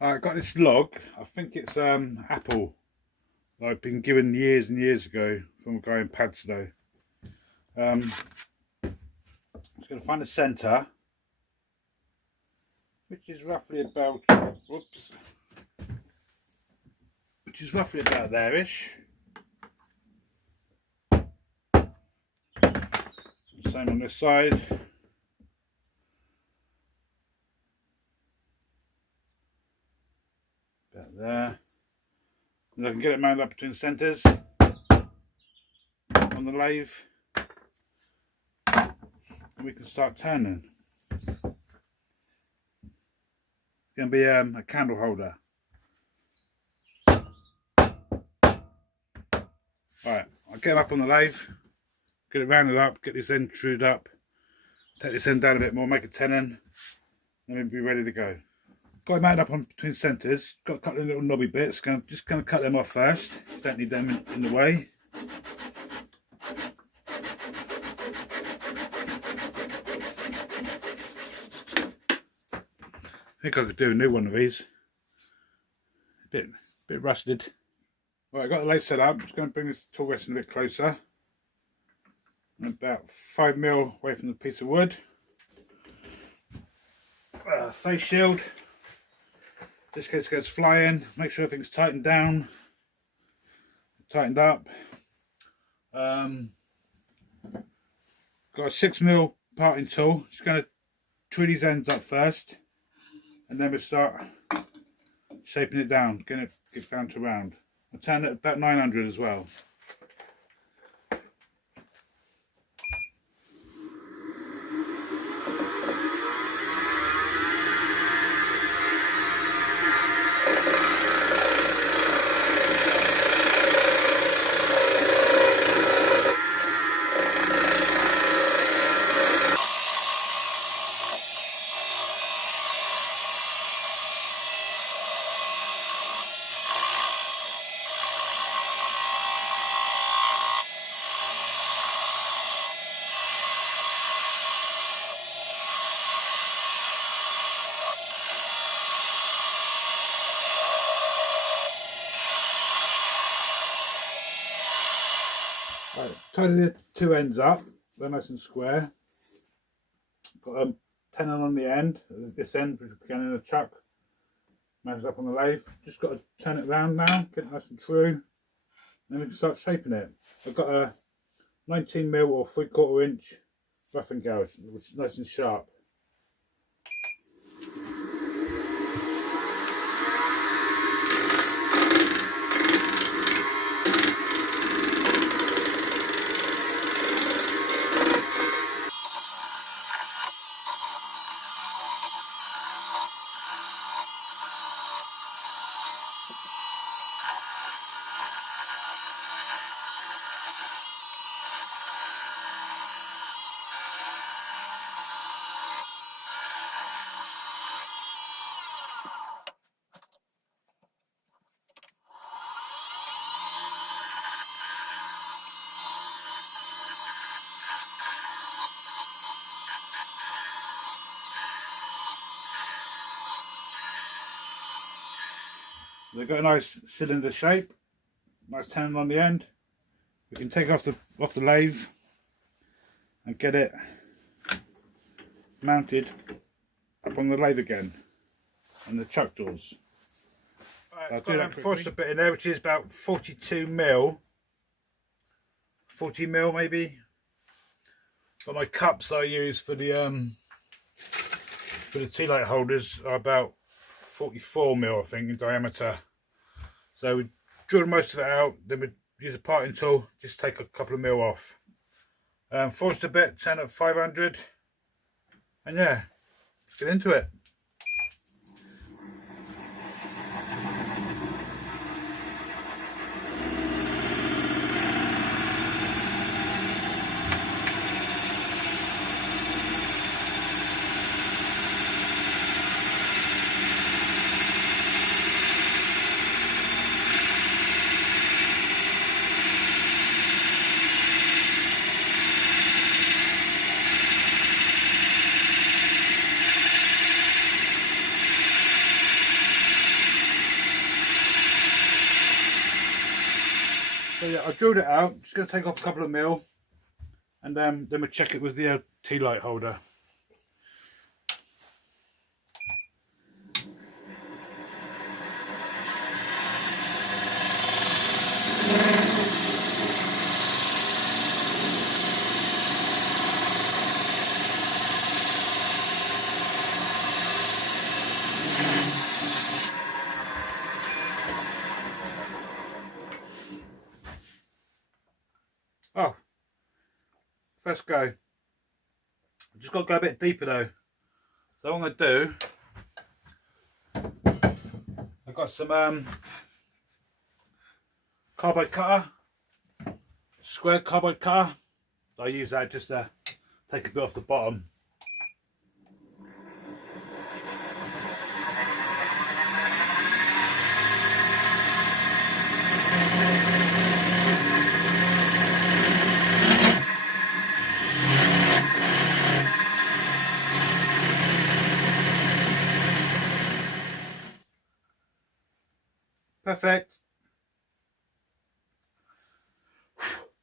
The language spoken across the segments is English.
I got this log. I think it's apple. I've been given years and years ago from a guy in Padstow. I'm just going to find the centre, which is roughly about, whoops, which is roughly about there-ish. Same on this side. About there. And I can get it mounted up between centres on the lathe. And we can start turning. It's going to be a candle holder. Right, I'll get it up on the lathe, get it rounded up, get this end trued up, take this end down a bit more, make a tenon, and we'll be ready to go. Got it mounted up on between centres, got a couple of little knobby bits, just going to cut them off first, don't need them in the way. I think I could do a new one of these. A bit rusted. Right, I've got the lathe set up. I'm just going to bring this tool rest a bit closer. I'm about 5mm away from the piece of wood. Face shield. Just in case it goes flying. Make sure everything's tightened down. Tightened up. Got a 6mm parting tool. Just going to true these ends up first. And then we'll start shaping it down. Getting it down to round. I'll turn it about 900 as well. Right, tidy the two ends up, they're nice and square. Got a tenon on the end, this end which began in a chuck, mounted up on the lathe. Just got to turn it round now, get it nice and true, then we can start shaping it. I've got a 19mm or 3/4 inch roughing gouge, which is nice and sharp. They've got a nice cylinder shape, nice tenon on the end. We can take off the lathe and get it mounted up on the lathe again, and the chuck doors. Right, I'll do that Forster bit in there, which is about 42mm, 40mm maybe. But my cups I use for the tea light holders are about 44mm I think in diameter. So we drill most of it out, then we use a parting tool, just take a couple of mil off. Forster bit, turn at 500, and yeah, let's get into it. So yeah, I drilled it out. Just going to take off a couple of mil, and then we'll check it with the tea light holder. Oh, first go. I've just got to go a bit deeper though. So what I'm going to do, I've got some carbide cutter, square carbide cutter. So I use that just to take a bit off the bottom. Perfect.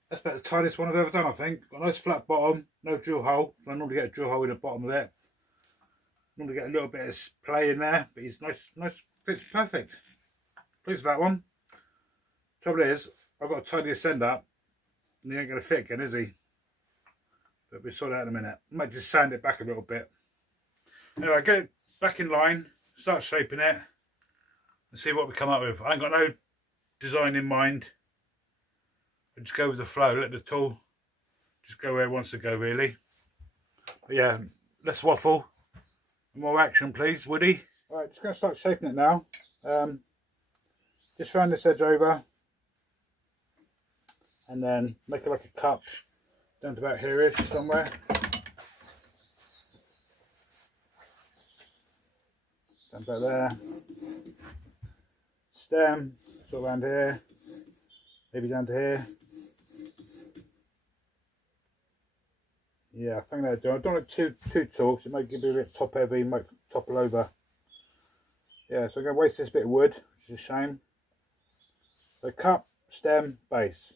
That's about the tiniest one I've ever done, I think. Got a nice flat bottom, no drill hole. So I normally get a drill hole in the bottom of it. Normally get a little bit of play in there, but it's nice, fits perfect. Pleased with that one. Trouble is, I've got a tidy this end up, and he ain't going to fit again, is he? But we'll sort that in a minute. I might just sand it back a little bit. Anyway, get it back in line, start shaping it, and see what we come up with. I ain't got no design in mind. I just go with the flow, let the tool just go where it wants to go, really. But yeah, less waffle, more action please, Woody. Alright, just going to start shaping it now. Just round this edge over, and then make it like a cup down to about here-ish somewhere. Down about there. Stem, sort of around here, maybe down to here. Yeah, I think they're doing. I don't want it too tall, because it might give you a bit top heavy, might topple over. Yeah, so I'm going to waste this bit of wood, which is a shame. So cup, stem, base.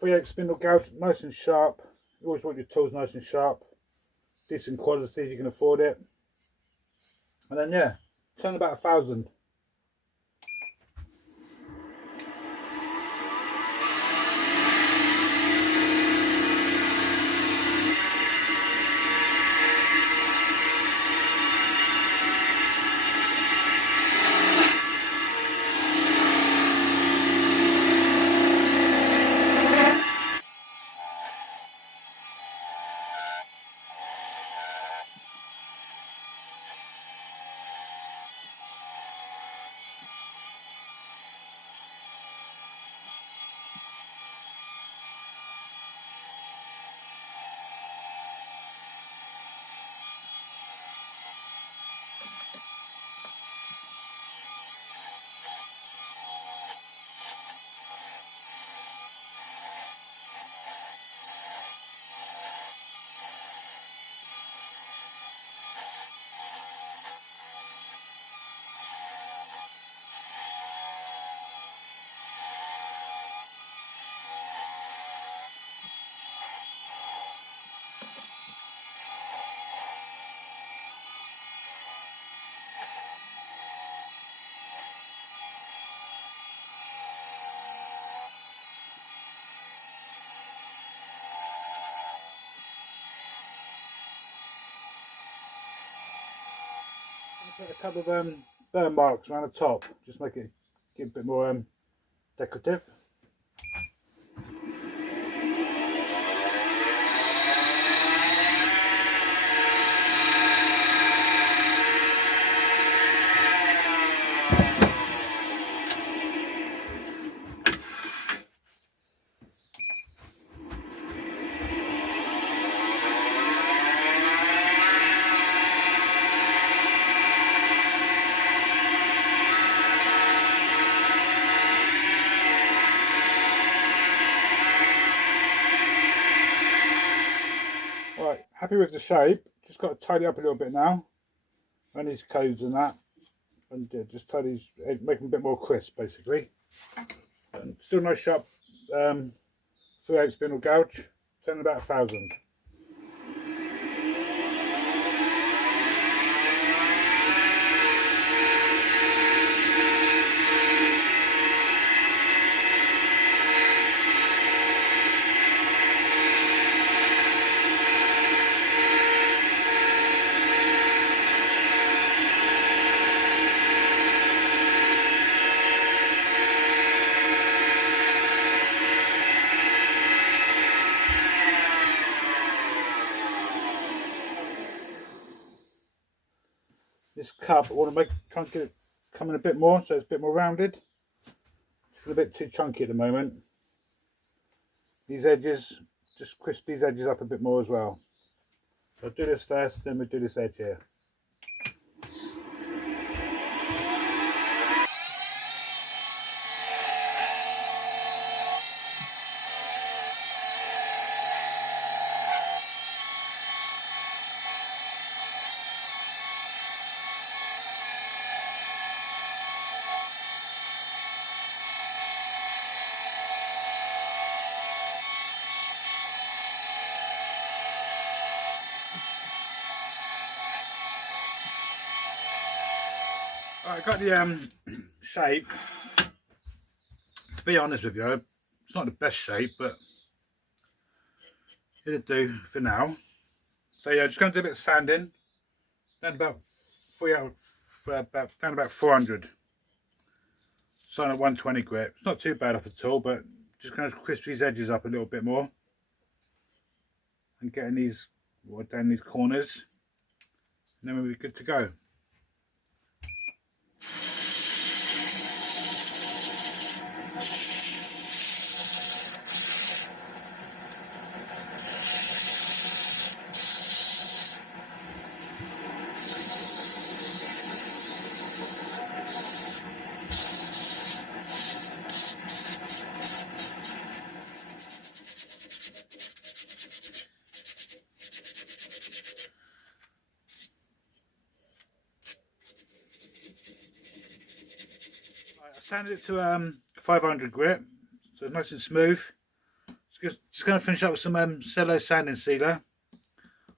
3/8 spindle gouge, nice and sharp. You always want your tools nice and sharp. Decent quality if you can afford it. And then yeah, turn about 1,000. Put a couple of burn marks around the top, just make it give a bit more decorative. Right, happy with the shape. Just got to tidy up a little bit now on these codes and that, and just tidy, make them a bit more crisp basically. but still nice sharp 3/8 spindle gouge, turning about 1,000. This cup, I want to try and get it coming a bit more, so it's a bit more rounded. It's a bit too chunky at the moment. These edges, just crisp these edges up a bit more as well. So I'll do this first, then we'll do this edge here. I got the shape. To be honest with you, it's not the best shape, but it'll do for now. So yeah, just going to do a bit of sanding. Then about down about 400. Starting at 120 grit. It's not too bad off at all, but just going to crisp these edges up a little bit more and getting these down these corners, and then we'll be good to go. I sanded it to 500 grit, so it's nice and smooth. Just going to finish up with some cello sanding sealer.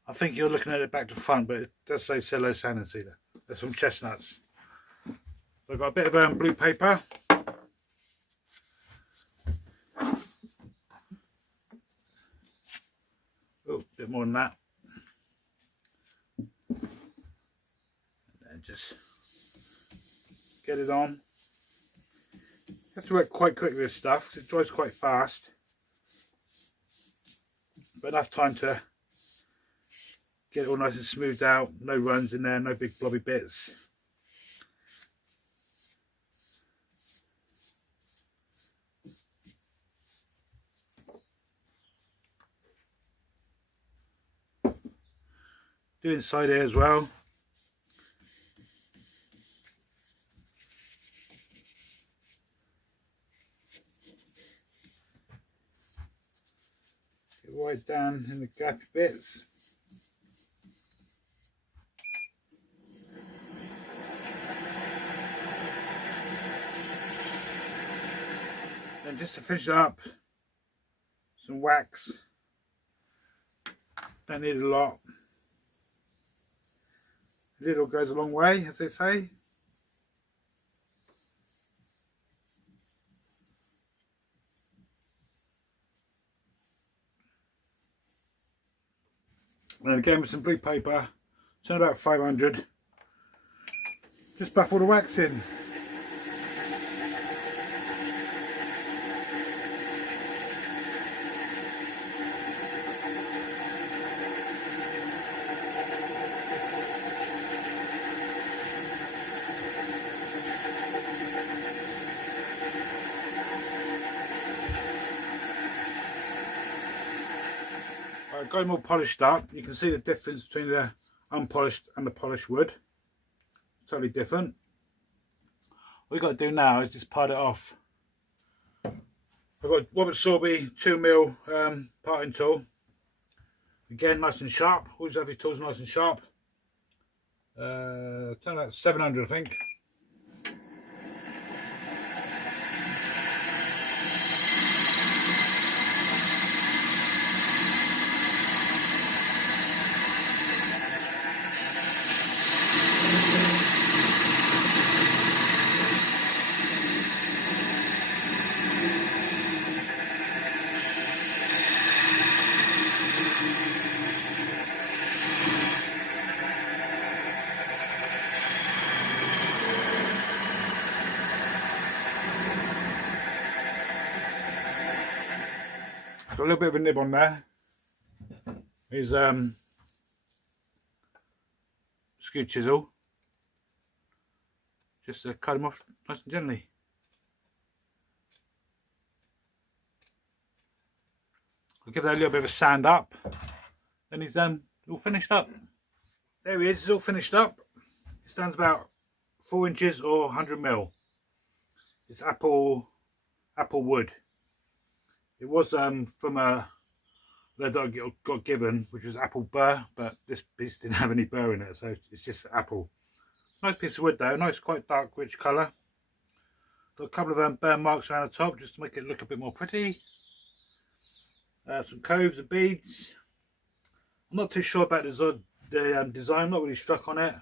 I think you're looking at it back to front, but it does say cello sanding sealer. That's from Chestnuts. So I've got a bit of blue paper. Oh, a bit more than that. And then just get it on. You have to work quite quick with this stuff because it dries quite fast, but enough time to get it all nice and smoothed out, no runs in there, no big blobby bits. Do inside here as well. Right down in the gappy bits. And just to finish up, some wax. Don't need a lot. A little goes a long way, as they say. And again with some blue paper, turn about 500. Just buff all the wax in. I've got them all polished up. You can see the difference between the unpolished and the polished wood. Totally different. What we've got to do now is just part it off. I've got Robert Sorby 2mm parting tool. Again, nice and sharp. Always have your tools nice and sharp. Turn out 700, I think. got a little bit of a nib on there. Here's skew chisel. Just cut him off nice and gently. I'll give that a little bit of a sand up. Then he's all finished up. There he is, he's all finished up. It stands about 4 inches or 100mm. It's apple wood. It was from a lead that I got given, which was apple burr, but this piece didn't have any burr in it, so it's just apple. Nice piece of wood though, nice, quite dark, rich colour. Got a couple of burn marks around the top just to make it look a bit more pretty. Some coves and beads. I'm not too sure about the design, I'm not really struck on it.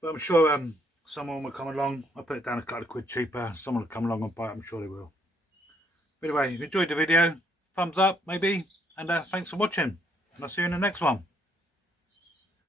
But I'm sure someone will come along. I'll put it down a couple of quid cheaper. Someone will come along and buy it, I'm sure they will. But anyway, if you enjoyed the video, thumbs up maybe, and thanks for watching. And I'll see you in the next one.